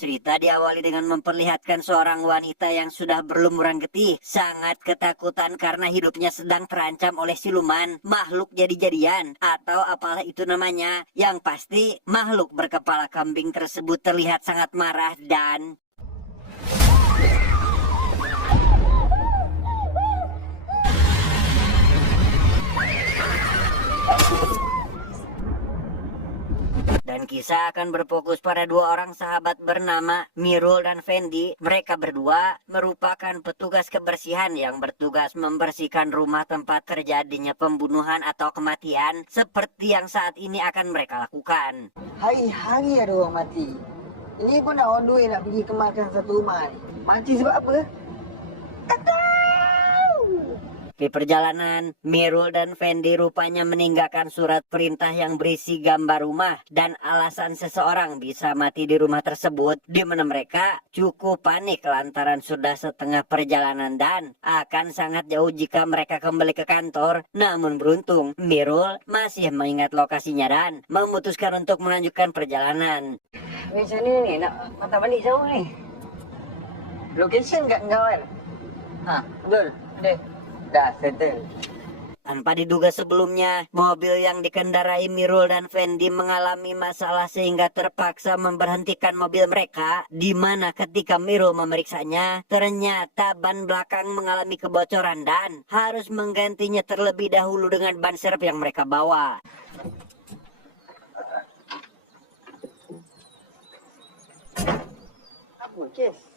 Cerita diawali dengan memperlihatkan seorang wanita yang sudah berlumuran getih, sangat ketakutan karena hidupnya sedang terancam oleh siluman, makhluk jadi-jadian, atau apalah itu namanya. Yang pasti, makhluk berkepala kambing tersebut terlihat sangat marah dan kisah akan berfokus pada dua orang sahabat bernama Mirul dan Fendi. Mereka berdua merupakan petugas kebersihan yang bertugas membersihkan rumah tempat terjadinya pembunuhan atau kematian seperti yang saat ini akan mereka lakukan. Hari-hari ada orang mati. Ini pun nak on the way nak pergi kemarkan satu rumah ni. Mati sebab apa? Tak tahu. Di perjalanan, Mirul dan Fendi rupanya meninggalkan surat perintah yang berisi gambar rumah dan alasan seseorang bisa mati di rumah tersebut, di mana mereka cukup panik lantaran sudah setengah perjalanan dan akan sangat jauh jika mereka kembali ke kantor. Namun beruntung, Mirul masih mengingat lokasinya dan memutuskan untuk melanjutkan perjalanan. Macam ni nak patah balik jauh ni. Location kat kau kan? Ha, betul. Ada. Dah settle. Tanpa diduga sebelumnya, mobil yang dikendarai Mirul dan Fendi mengalami masalah sehingga terpaksa memberhentikan mobil mereka, di mana ketika Mirul memeriksanya, ternyata ban belakang mengalami kebocoran dan harus menggantinya terlebih dahulu dengan ban serep yang mereka bawa. Apa kes?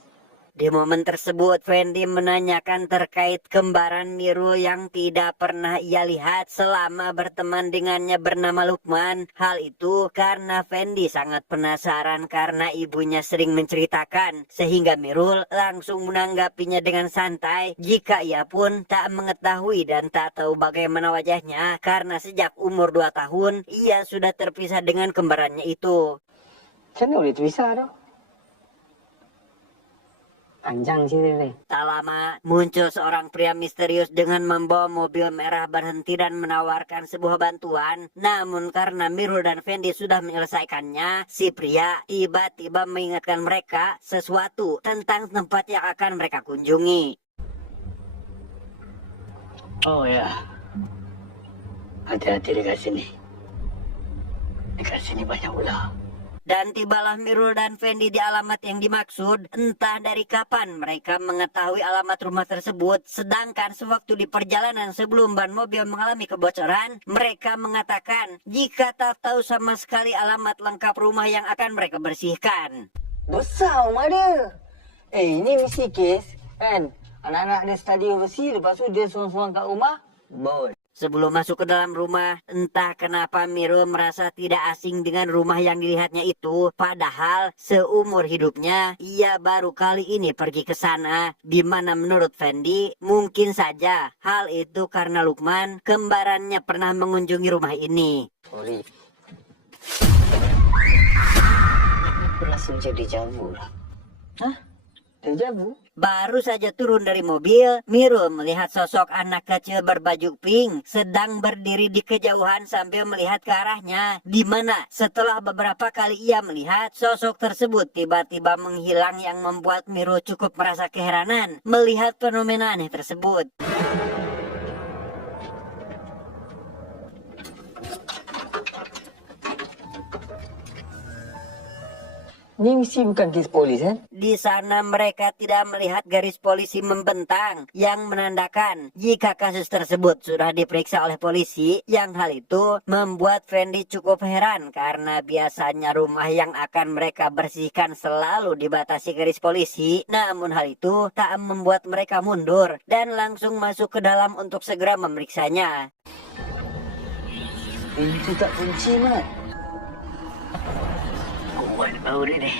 Di momen tersebut, Fendi menanyakan terkait kembaran Mirul yang tidak pernah ia lihat selama berteman dengannya bernama Lukman. Hal itu karena Fendi sangat penasaran karena ibunya sering menceritakan, sehingga Mirul langsung menanggapinya dengan santai jika ia pun tak mengetahui dan tak tahu bagaimana wajahnya karena sejak umur 2 tahun ia sudah terpisah dengan kembarannya itu. Macam mana boleh terpisah tu? Panjang cerita ni. Tak lama, muncul seorang pria misterius dengan membawa mobil merah berhenti dan menawarkan sebuah bantuan. Namun karena Mirul dan Fendi sudah menyelesaikannya, si pria tiba-tiba mengingatkan mereka sesuatu tentang tempat yang akan mereka kunjungi. Oh ya, hati-hati dekat sini. Dekat sini banyak ular. Dan tibalah Mirul dan Fendi di alamat yang dimaksud. Entah dari kapan mereka mengetahui alamat rumah tersebut. Sedangkan sewaktu di perjalanan sebelum ban mobil mengalami kebocoran, mereka mengatakan jika tak tahu sama sekali alamat lengkap rumah yang akan mereka bersihkan. Besar rumah dia. Ini mesti kes kan? Anak-anak dia study overseas, lepas tu dia sorang-sorang kat rumah. Bol. Sebelum masuk ke dalam rumah, entah kenapa Mirul merasa tidak asing dengan rumah yang dilihatnya itu. Padahal seumur hidupnya, ia baru kali ini pergi ke sana. Di mana menurut Fendi, mungkin saja hal itu karena Lukman, kembarannya pernah mengunjungi rumah ini. Sorry. Aku rasa macam deja vu lah. Hah? Deja vu? Baru saja turun dari mobil, Mirul melihat sosok anak kecil berbaju pink sedang berdiri di kejauhan sambil melihat ke arahnya. Di mana setelah beberapa kali ia melihat, sosok tersebut tiba-tiba menghilang yang membuat Mirul cukup merasa keheranan melihat fenomena aneh tersebut. Ni mesti bukan kes polis kan? Di sana mereka tidak melihat garis polisi membentang yang menandakan jika kasus tersebut sudah diperiksa oleh polisi, yang hal itu membuat Fendi cukup heran karena biasanya rumah yang akan mereka bersihkan selalu dibatasi garis polisi. Namun hal itu tak membuat mereka mundur dan langsung masuk ke dalam untuk segera memeriksanya. Pintu tak kunci, Mat. Kuat bau dia ni.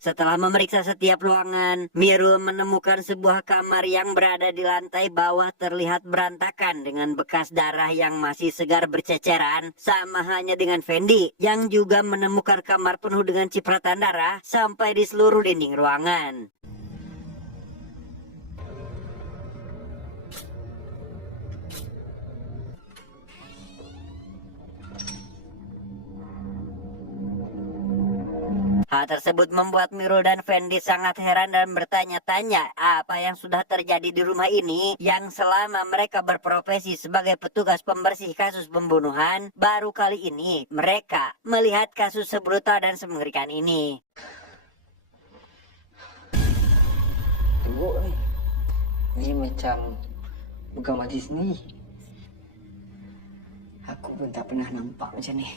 Setelah memeriksa setiap ruangan, Mirul menemukan sebuah kamar yang berada di lantai bawah terlihat berantakan dengan bekas darah yang masih segar berceceran. Sama halnya dengan Fendi yang juga menemukan kamar penuh dengan cipratan darah sampai di seluruh dinding ruangan. Hal tersebut membuat Mirul dan Fendi sangat heran dan bertanya-tanya apa yang sudah terjadi di rumah ini yang selama mereka berprofesi sebagai petugas pembersih kasus pembunuhan, baru kali ini mereka melihat kasus sebrutal dan semengerikan ini. Teruk ni. Ni macam bukan mati sendiri. Aku pun tak pernah nampak macam ni.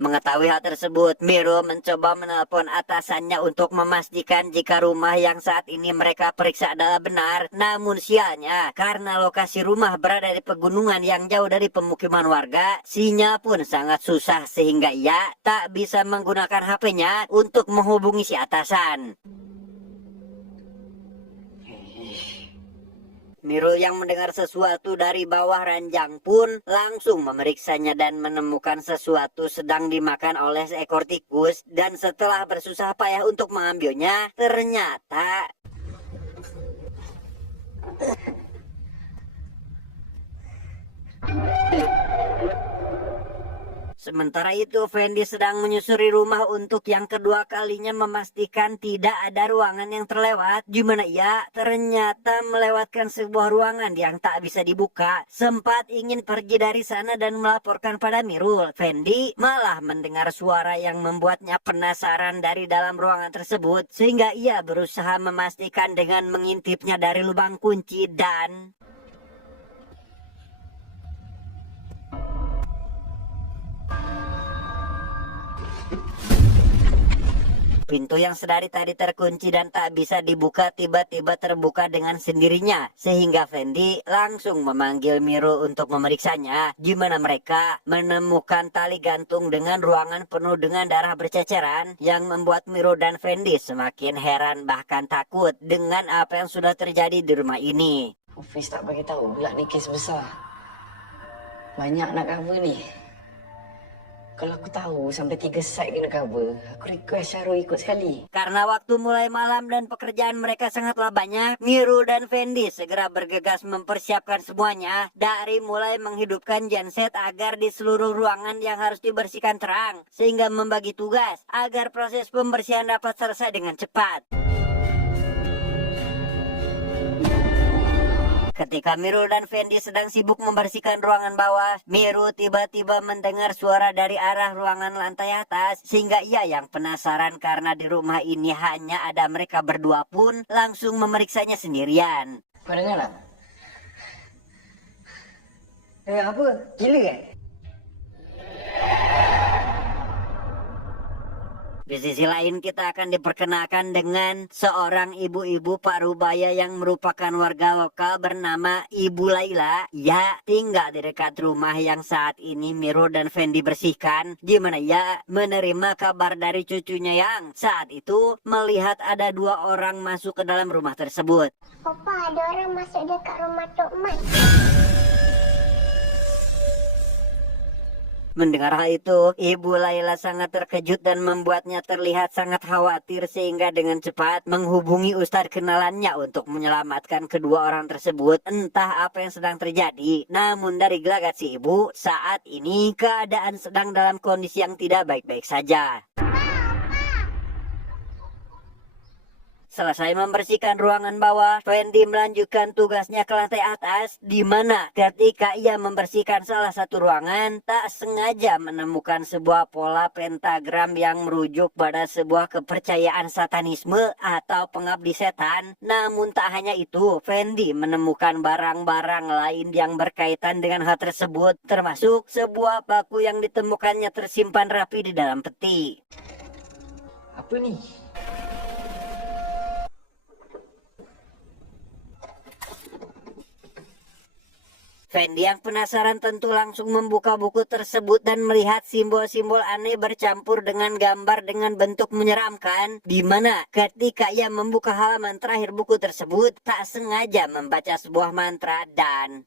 Mengetahui hal tersebut, Mirul mencoba menelpon atasannya untuk memastikan jika rumah yang saat ini mereka periksa adalah benar. Namun sialnya, karena lokasi rumah berada di pegunungan yang jauh dari pemukiman warga, sinyal pun sangat susah sehingga ia tak bisa menggunakan HP-nya untuk menghubungi si atasan. Mirul yang mendengar sesuatu dari bawah ranjang pun langsung memeriksanya dan menemukan sesuatu sedang dimakan oleh seekor tikus, dan setelah bersusah payah untuk mengambilnya, ternyata sementara itu, Fendi sedang menyusuri rumah untuk yang kedua kalinya memastikan tidak ada ruangan yang terlewat, di mana ia ternyata melewatkan sebuah ruangan yang tak bisa dibuka. Sempat ingin pergi dari sana dan melaporkan pada Mirul, Fendi malah mendengar suara yang membuatnya penasaran dari dalam ruangan tersebut, sehingga ia berusaha memastikan dengan mengintipnya dari lubang kunci dan pintu yang sedari tadi terkunci dan tak bisa dibuka tiba-tiba terbuka dengan sendirinya, sehingga Fendi langsung memanggil Mirul untuk memeriksanya, di mana mereka menemukan tali gantung dengan ruangan penuh dengan darah berceceran yang membuat Mirul dan Fendi semakin heran bahkan takut dengan apa yang sudah terjadi di rumah ini. Hafiz tak bagi tahu pula ni kes besar. Banyak nak cover ni. Kalau aku tahu sampai 3 side kena cover, aku request Syarul ikut sekali. Karena waktu mulai malam dan pekerjaan mereka sangatlah banyak, Mirul dan Fendi segera bergegas mempersiapkan semuanya, dari mulai menghidupkan genset agar di seluruh ruangan yang harus dibersihkan terang, sehingga membagi tugas agar proses pembersihan dapat selesai dengan cepat. Ketika Mirul dan Fendi sedang sibuk membersihkan ruangan bawah, Mirul tiba-tiba mendengar suara dari arah ruangan lantai atas, sehingga ia yang penasaran karena di rumah ini hanya ada mereka berdua pun langsung memeriksanya sendirian. Kau dengar tak? Apa? Gila kan? Di sisi lain kita akan diperkenalkan dengan seorang ibu-ibu parubaya yang merupakan warga lokal bernama Ibu Laila. Ia tinggal di dekat rumah yang saat ini Mirul dan Fendi bersihkan, di mana ia menerima kabar dari cucunya yang saat itu melihat ada 2 orang masuk ke dalam rumah tersebut. Papa, ada orang masuk dekat rumah Tok Mat. Mendengar hal itu, Ibu Laila sangat terkejut dan membuatnya terlihat sangat khawatir, sehingga dengan cepat menghubungi ustadz kenalannya untuk menyelamatkan kedua orang tersebut. Entah apa yang sedang terjadi, namun dari gelagat si ibu, saat ini keadaan sedang dalam kondisi yang tidak baik-baik saja. Selesai membersihkan ruangan bawah, Fendi melanjutkan tugasnya ke lantai atas, di mana ketika ia membersihkan salah satu ruangan, tak sengaja menemukan sebuah pola pentagram yang merujuk pada sebuah kepercayaan satanisme atau pengabdi setan. Namun tak hanya itu, Fendi menemukan barang-barang lain yang berkaitan dengan hal tersebut, termasuk sebuah paku yang ditemukannya tersimpan rapi di dalam peti. Apa ni? Fendi yang penasaran tentu langsung membuka buku tersebut dan melihat simbol-simbol aneh bercampur dengan gambar dengan bentuk menyeramkan, di mana ketika ia membuka halaman terakhir buku tersebut, tak sengaja membaca sebuah mantra dan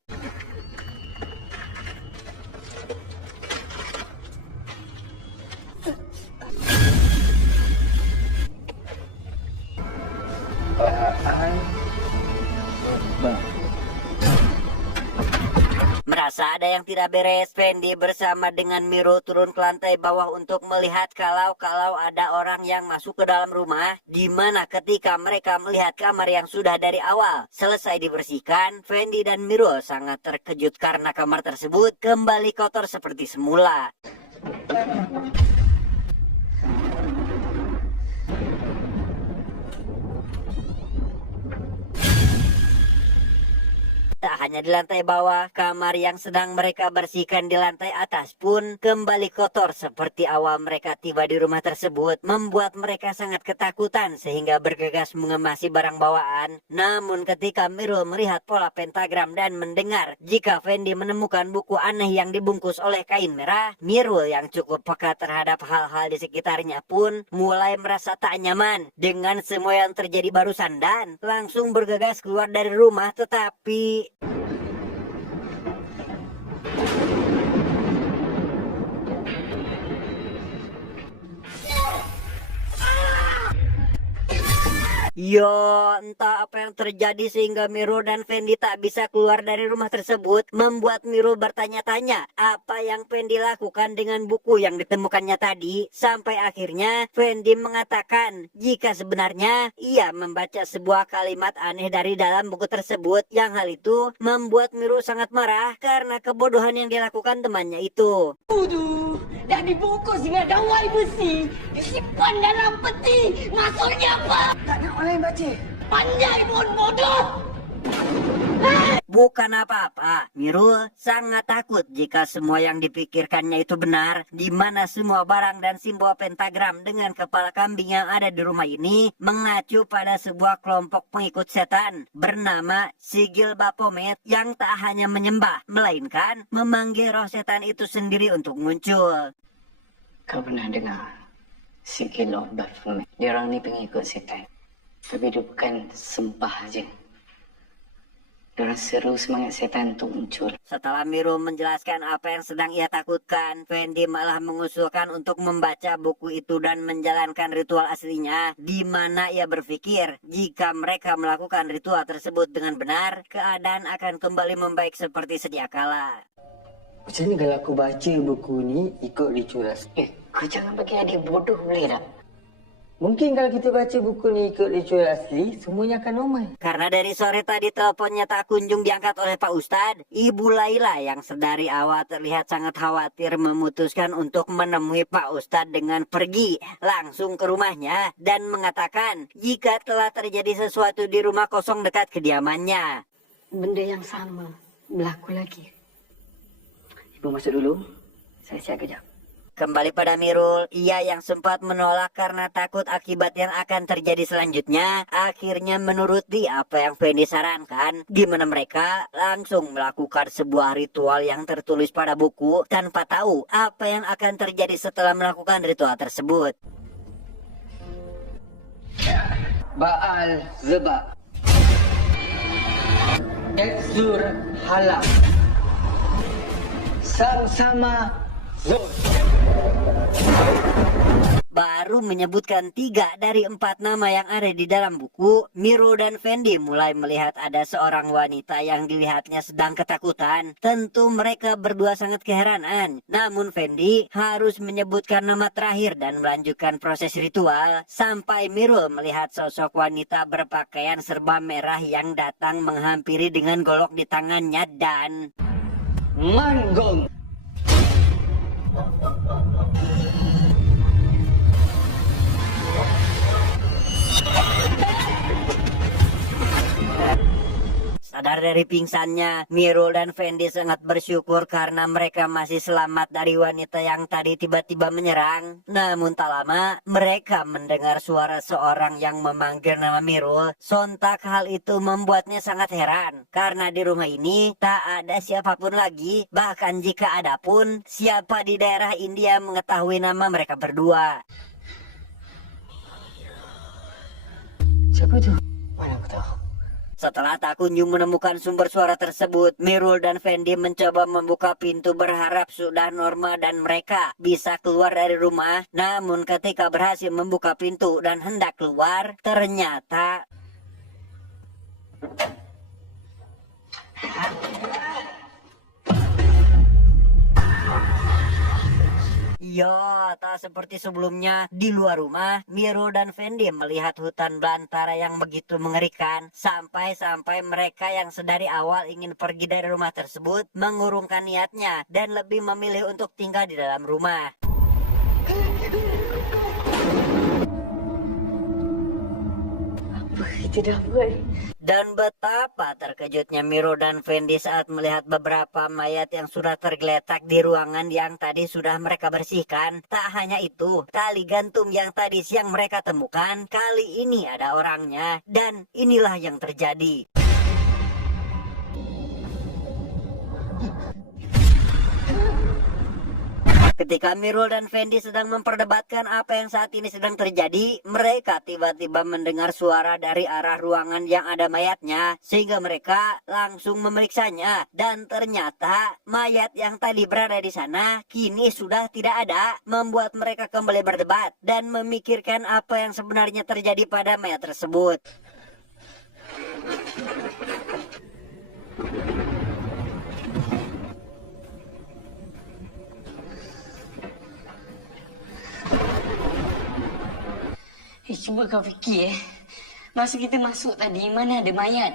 Merasa ada yang tidak beres, Fendi bersama dengan Miro turun ke lantai bawah untuk melihat kalau ada orang yang masuk ke dalam rumah. Di mana ketika mereka melihat kamar yang sudah dari awal selesai dibersihkan, Fendi dan Miro sangat terkejut karena kamar tersebut kembali kotor seperti semula. Tak hanya di lantai bawah, kamar yang sedang mereka bersihkan di lantai atas pun kembali kotor seperti awal mereka tiba di rumah tersebut, membuat mereka sangat ketakutan sehingga bergegas mengemasi barang bawaan. Namun ketika Miro melihat pola pentagram dan mendengar jika Fendi menemukan buku aneh yang dibungkus oleh kain merah, Miro yang cukup peka terhadap hal-hal di sekitarnya pun mulai merasa tak nyaman dengan semua yang terjadi barusan dan langsung bergegas keluar dari rumah. Tetapi yo, entah apa yang terjadi sehingga Miro dan Fendi tak bisa keluar dari rumah tersebut, membuat Miro bertanya-tanya apa yang Fendi lakukan dengan buku yang ditemukannya tadi. Sampai akhirnya Fendi mengatakan jika sebenarnya ia membaca sebuah kalimat aneh dari dalam buku tersebut, yang hal itu membuat Miro sangat marah karena kebodohan yang dilakukan temannya itu. Dah dibungkus dengan dawai besi, disimpan dalam peti. Maksudnya apa? Tak nak orang lain baca. Pandai pun bodoh. Bukan apa-apa, Miro sangat takut jika semua yang dipikirkannya itu benar, di mana semua barang dan simbol pentagram dengan kepala kambing yang ada di rumah ini mengacu pada sebuah kelompok pengikut setan bernama Sigil Baphomet yang tak hanya menyembah, melainkan memanggil roh setan itu sendiri untuk muncul. Kau pernah dengar Sigil Baphomet? Dia orang ni pengikut setan. Tapi dia bukan sembah aja. Diorang seru semangat setan untuk muncul. Setelah Miro menjelaskan apa yang sedang ia takutkan, Fendi malah mengusulkan untuk membaca buku itu dan menjalankan ritual aslinya, di mana ia berpikir jika mereka melakukan ritual tersebut dengan benar, keadaan akan kembali membaik seperti sedia kala. Macam ni kalau aku baca buku ni ikut ritual. Kau jangan bagi adik bodoh boleh tak? Mungkin kalau kita baca buku ni ikut ritual asli, semuanya akan normal. Karena dari sore tadi teleponnya tak kunjung diangkat oleh Pak Ustadz, Ibu Laila yang sedari awal terlihat sangat khawatir memutuskan untuk menemui Pak Ustadz dengan pergi langsung ke rumahnya dan mengatakan jika telah terjadi sesuatu di rumah kosong dekat kediamannya. Benda yang sama berlaku lagi. Ibu masuk dulu. Saya siap kejap. Kembali pada Mirul, ia yang sempat menolak karena takut akibat yang akan terjadi selanjutnya, akhirnya menuruti apa yang Fendi sarankan, di mana mereka langsung melakukan sebuah ritual yang tertulis pada buku tanpa tahu apa yang akan terjadi setelah melakukan ritual tersebut. Baal Zeba, Eksur Halak, Sama Zul. Baru menyebutkan 3 dari 4 nama yang ada di dalam buku, Miro dan Fendi mulai melihat ada seorang wanita yang dilihatnya sedang ketakutan. Tentu mereka berdua sangat keheranan. Namun Fendi harus menyebutkan nama terakhir dan melanjutkan proses ritual sampai Miro melihat sosok wanita berpakaian serba merah yang datang menghampiri dengan golok di tangannya dan Manggong. Sadar dari pingsannya, Miro dan Fendi sangat bersyukur karena mereka masih selamat dari wanita yang tadi tiba-tiba menyerang. Namun tak lama, mereka mendengar suara seorang yang memanggil nama Miro. Sontak hal itu membuatnya sangat heran, karena di rumah ini tak ada siapapun lagi. Bahkan jika ada pun, siapa di daerah India mengetahui nama mereka berdua. Siapa tu? Mana aku tahu. Setelah tak kunjung menemukan sumber suara tersebut, Mirul dan Fendi mencoba membuka pintu berharap sudah normal dan mereka bisa keluar dari rumah. Namun ketika berhasil membuka pintu dan hendak keluar, ternyata Ya, tak seperti sebelumnya, di luar rumah, Miro dan Fendi melihat hutan belantara yang begitu mengerikan. Sampai-sampai mereka yang sedari awal ingin pergi dari rumah tersebut mengurungkan niatnya dan lebih memilih untuk tinggal di dalam rumah. Apa kita dah buat? Dan betapa terkejutnya Miro dan Fendi saat melihat beberapa mayat yang sudah tergeletak di ruangan yang tadi sudah mereka bersihkan. Tak hanya itu, tali gantung yang tadi siang mereka temukan, kali ini ada orangnya. Dan inilah yang terjadi. Ketika Mirul dan Fendi sedang memperdebatkan apa yang saat ini sedang terjadi, mereka tiba-tiba mendengar suara dari arah ruangan yang ada mayatnya, sehingga mereka langsung memeriksanya. Dan ternyata mayat yang tadi berada di sana kini sudah tidak ada, membuat mereka kembali berdebat dan memikirkan apa yang sebenarnya terjadi pada mayat tersebut. Cuba kau fikir masa kita masuk tadi, mana ada mayat?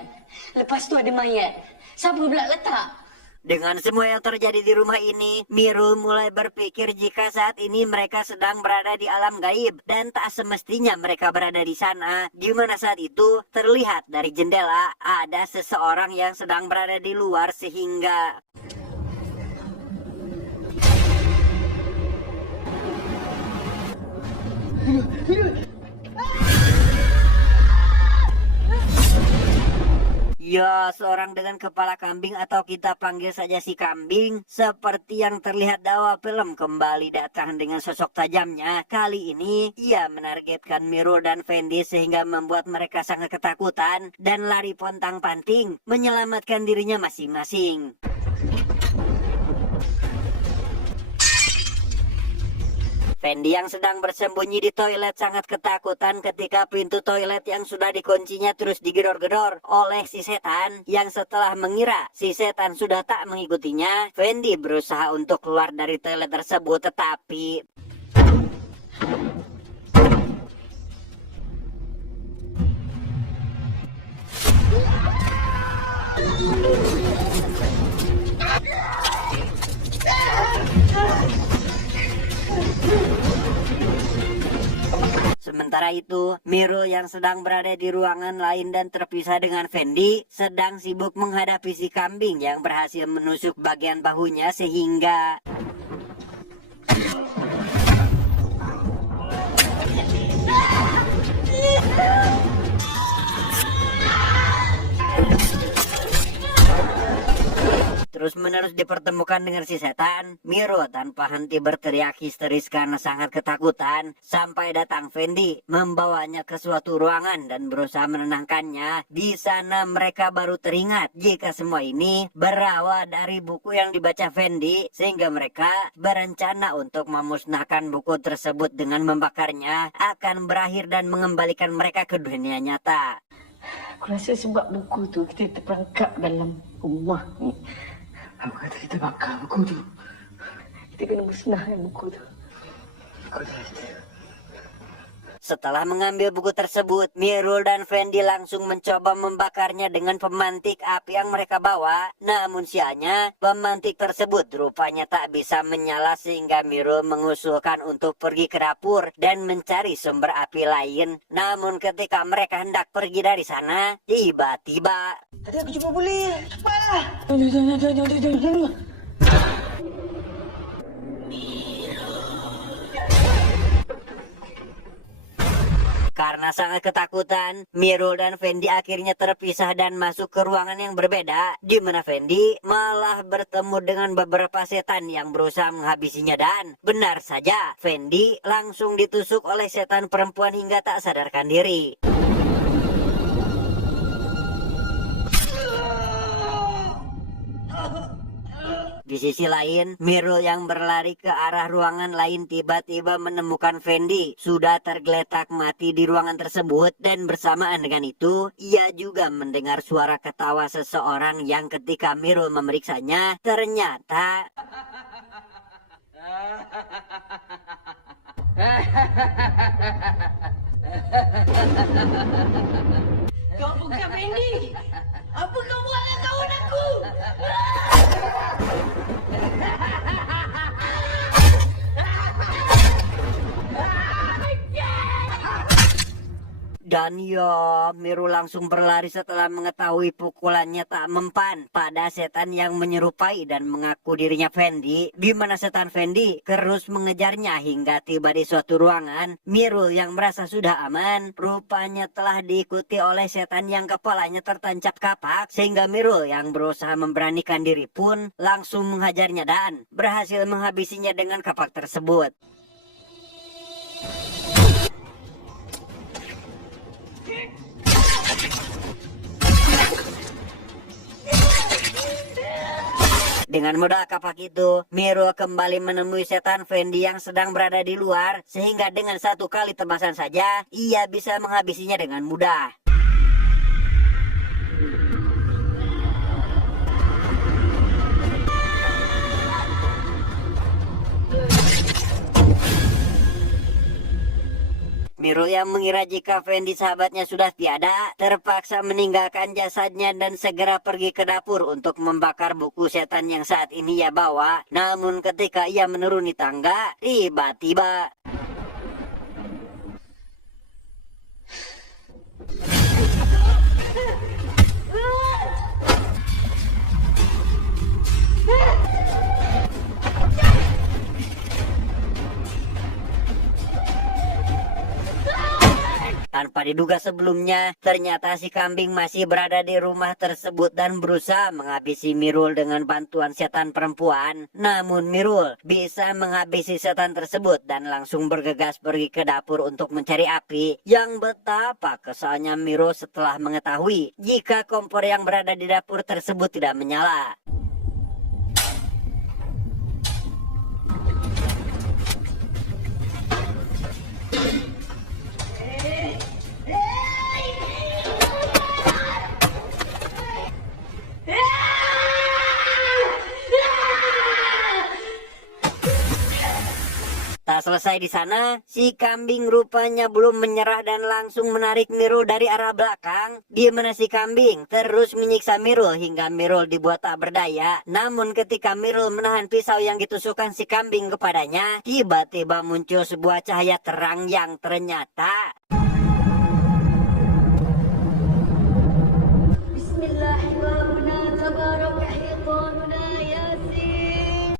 Lepas tu ada mayat. Siapa pula letak? Dengan semua yang terjadi di rumah ini, Mirul mulai berpikir jika saat ini mereka sedang berada di alam gaib dan tak semestinya mereka berada di sana. Di mana saat itu terlihat dari jendela ada seseorang yang sedang berada di luar sehingga ya, seorang dengan kepala kambing atau kita panggil saja si kambing. Seperti yang terlihat di awal film, kembali datang dengan sosok tajamnya. Kali ini, ia menargetkan Miro dan Fendi sehingga membuat mereka sangat ketakutan dan lari pontang-panting menyelamatkan dirinya masing-masing. Fendi yang sedang bersembunyi di toilet sangat ketakutan ketika pintu toilet yang sudah dikuncinya terus digedor-gedor oleh si setan, yang setelah mengira si setan sudah tak mengikutinya, Fendi berusaha untuk keluar dari toilet tersebut tetapi sementara itu, Miro yang sedang berada di ruangan lain dan terpisah dengan Fendi sedang sibuk menghadapi si kambing yang berhasil menusuk bagian bahunya sehingga terus-menerus dipertemukan dengan si setan. Miro tanpa henti berteriak histeris karena sangat ketakutan, sampai datang Fendi membawanya ke suatu ruangan dan berusaha menenangkannya. Di sana mereka baru teringat jika semua ini berawal dari buku yang dibaca Fendi, sehingga mereka berencana untuk memusnahkan buku tersebut dengan membakarnya akan berakhir dan mengembalikan mereka ke dunia nyata. Aku rasa sebab buku tu kita terperangkap dalam rumah ni. Apa kata kita bakar buku tu? Kita kena musnahkan buku tu. Setelah mengambil buku tersebut, Mirul dan Fendi langsung mencoba membakarnya dengan pemantik api yang mereka bawa. Namun sialnya, pemantik tersebut rupanya tak bisa menyala sehingga Mirul mengusulkan untuk pergi ke dapur dan mencari sumber api lain. Namun ketika mereka hendak pergi dari sana, tiba-tiba Ada aku cuba boleh. Cepatlah. Jangan. karena sangat ketakutan, Mirul dan Fendi akhirnya terpisah dan masuk ke ruangan yang berbeda, di mana Fendi malah bertemu dengan beberapa setan yang berusaha menghabisinya. Dan benar saja, Fendi langsung ditusuk oleh setan perempuan hingga tak sadarkan diri. Di sisi lain, Mirul yang berlari ke arah ruangan lain tiba-tiba menemukan Fendi sudah tergeletak mati di ruangan tersebut, dan bersamaan dengan itu, ia juga mendengar suara ketawa seseorang yang ketika Mirul memeriksanya, ternyata Kau bukan Fendi. Apa kau buat dengan kawan aku? Dan ya, Miru langsung berlari setelah mengetahui pukulannya tak mempan pada setan yang menyerupai dan mengaku dirinya Fendi, di mana setan Fendi terus mengejarnya hingga tiba di suatu ruangan. Miru yang merasa sudah aman, rupanya telah diikuti oleh setan yang kepalanya tertancap kapak, sehingga Miru yang berusaha memberanikan diri pun langsung menghajarnya dan berhasil menghabisinya dengan kapak tersebut. Dengan mudah kapak itu, Miru kembali menemui setan Fendi yang sedang berada di luar, sehingga dengan satu kali tebasan saja, ia bisa menghabisinya dengan mudah. Miru yang mengira jika Fendi sahabatnya sudah tiada, terpaksa meninggalkan jasadnya dan segera pergi ke dapur untuk membakar buku setan yang saat ini ia bawa. Namun ketika ia menuruni tangga, tiba-tiba tanpa diduga sebelumnya, ternyata si kambing masih berada di rumah tersebut dan berusaha menghabisi Mirul dengan bantuan setan perempuan. Namun Mirul bisa menghabisi setan tersebut dan langsung bergegas pergi ke dapur untuk mencari api. Yang betapa kesalnya Mirul setelah mengetahui jika kompor yang berada di dapur tersebut tidak menyala. Tak selesai di sana, si kambing rupanya belum menyerah dan langsung menarik Mirul dari arah belakang, di mana si kambing terus menyiksa Mirul hingga Mirul dibuat tak berdaya. Namun ketika Mirul menahan pisau yang ditusukkan si kambing kepadanya, tiba-tiba muncul sebuah cahaya terang yang ternyata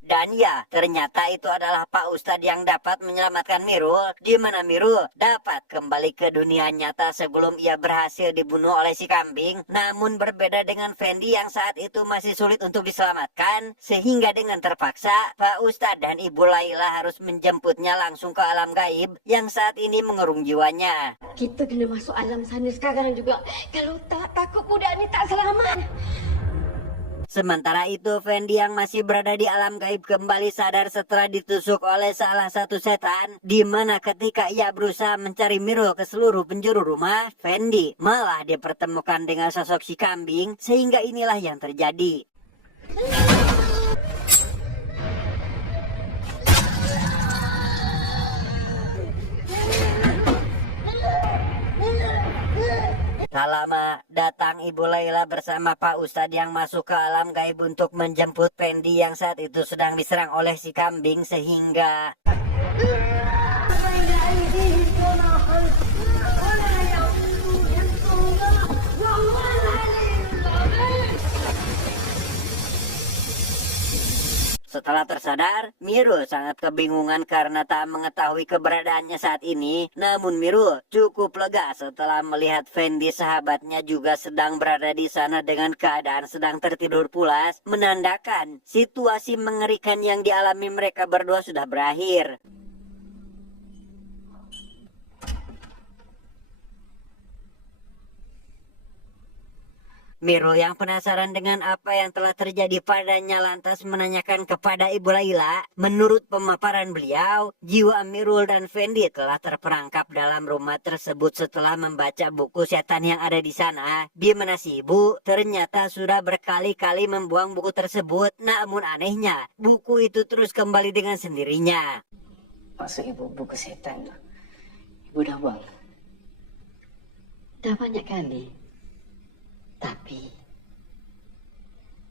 dan ya, ternyata itu adalah Pak Ustadz yang dapat menyelamatkan Mirul, di mana Mirul dapat kembali ke dunia nyata sebelum ia berhasil dibunuh oleh si kambing. Namun berbeda dengan Fendi yang saat itu masih sulit untuk diselamatkan, sehingga dengan terpaksa Pak Ustadz dan Ibu Laila harus menjemputnya langsung ke alam gaib yang saat ini mengurung jiwanya. Kita kena masuk alam sana sekarang juga. Kalau tak, takut budak ni tak selamat. Sementara itu, Fendi yang masih berada di alam gaib kembali sadar setelah ditusuk oleh salah satu setan, di mana ketika ia berusaha mencari Mirul ke seluruh penjuru rumah, Fendi malah dipertemukan dengan sosok si kambing, sehingga inilah yang terjadi. Tak lama, datang Ibu Laila bersama Pak Ustadz yang masuk ke alam gaib untuk menjemput Fendi yang saat itu sedang diserang oleh si kambing sehingga setelah tersadar, Mirul sangat kebingungan karena tak mengetahui keberadaannya saat ini. Namun Mirul cukup lega setelah melihat Fendi sahabatnya juga sedang berada di sana dengan keadaan sedang tertidur pulas, menandakan situasi mengerikan yang dialami mereka berdua sudah berakhir. Mirul yang penasaran dengan apa yang telah terjadi padanya lantas menanyakan kepada Ibu Laila. Menurut pemaparan beliau, jiwa Mirul dan Fendi telah terperangkap dalam rumah tersebut setelah membaca buku setan yang ada di sana. Di mana si ibu ternyata sudah berkali-kali membuang buku tersebut, namun anehnya buku itu terus kembali dengan sendirinya. Maksud ibu buku setan tu. Ibu dah buang. Dah banyak kali. Tapi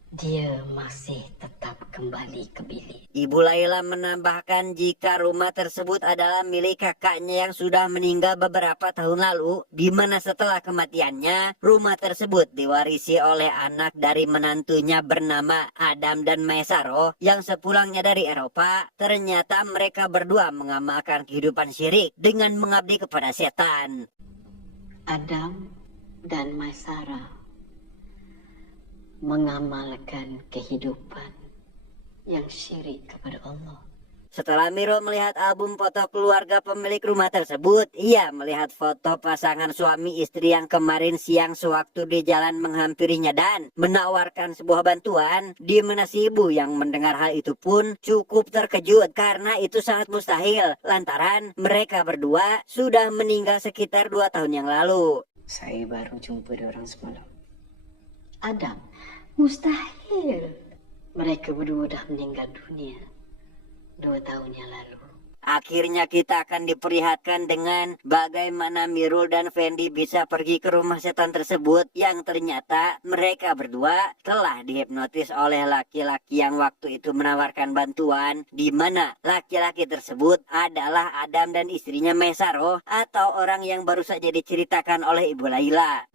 dia masih tetap kembali ke bilik. Ibu Laila menambahkan jika rumah tersebut adalah milik kakaknya yang sudah meninggal beberapa tahun lalu, di mana setelah kematiannya, rumah tersebut diwarisi oleh anak dari menantunya bernama Adam dan Maesaro, yang sepulangnya dari Eropa, ternyata mereka berdua mengamalkan kehidupan syirik dengan mengabdi kepada setan. Adam dan Maisara mengamalkan kehidupan yang syirik kepada Allah. Setelah Miro melihat album foto keluarga pemilik rumah tersebut, ia melihat foto pasangan suami istri yang kemarin siang sewaktu di jalan menghampirinya dan menawarkan sebuah bantuan, di mana si ibu yang mendengar hal itu pun cukup terkejut karena itu sangat mustahil lantaran mereka berdua sudah meninggal sekitar 2 tahun yang lalu. Saya baru jumpa dia orang semalam. Adam, mustahil. Mereka berdua dah meninggal dunia 2 tahun yang lalu. Akhirnya kita akan diperlihatkan dengan bagaimana Mirul dan Fendi bisa pergi ke rumah setan tersebut yang ternyata mereka berdua telah dihipnotis oleh laki-laki yang waktu itu menawarkan bantuan, di mana laki-laki tersebut adalah Adam dan istrinya Maesaro atau orang yang baru saja diceritakan oleh Ibu Laila.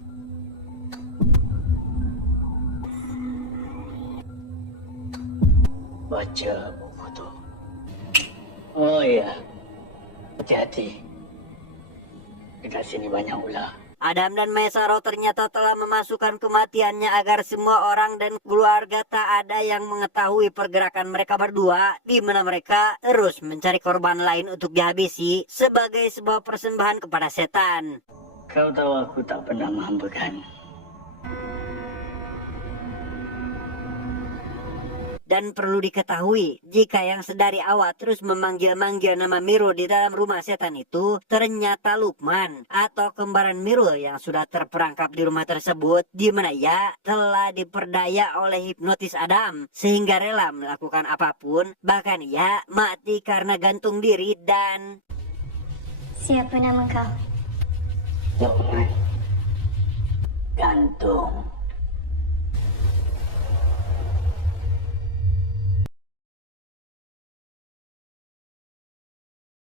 Baca buku tu. Oh ya. Hati-hati. Dekat sini banyak ular. Adam dan Maesaro ternyata telah memasukkan kematiannya agar semua orang dan keluarga tak ada yang mengetahui pergerakan mereka berdua, di mana mereka terus mencari korban lain untuk dihabisi sebagai sebuah persembahan kepada setan. Kau tahu aku tak pernah menghambakan. Dan perlu diketahui, jika yang sedari awal terus memanggil-manggil nama Mirul di dalam rumah setan itu, ternyata Lukman atau kembaran Mirul yang sudah terperangkap di rumah tersebut, di mana ia telah diperdaya oleh hipnotis Adam, sehingga rela melakukan apapun, bahkan ia mati karena gantung diri dan... Siapa nama kau? Lukman. Gantung.